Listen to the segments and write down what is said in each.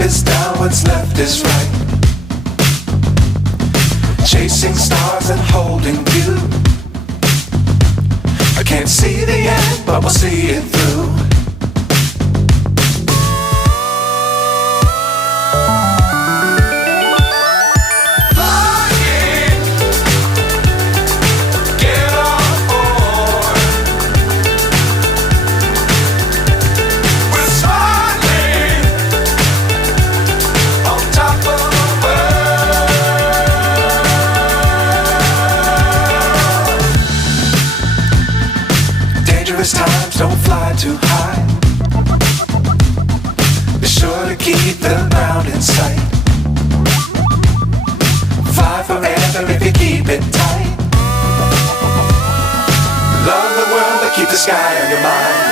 is down, what's left is right. Chasing stars and holding you. I can't see the end, but we'll see it through. Times don't fly too high. Be sure to keep the ground in sight. Fly forever if you keep it tight. Love the world but keep the sky on your mind.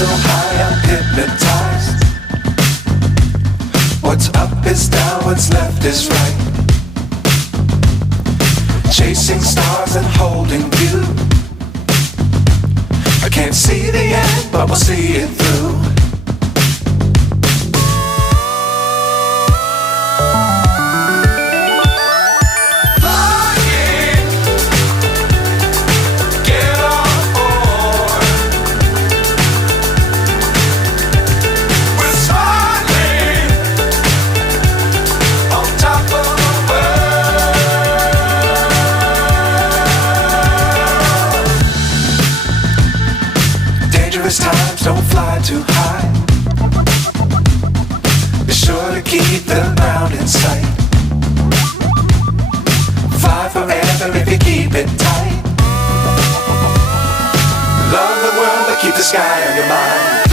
So high I'm hypnotized. What's up is down, what's left is right. Chasing stars and holding you. I can't see the end, but we'll see it through. Times don't fly too high. Be sure to keep the ground in sight. Fly forever if you keep it tight. Love the world but keep the sky on your mind.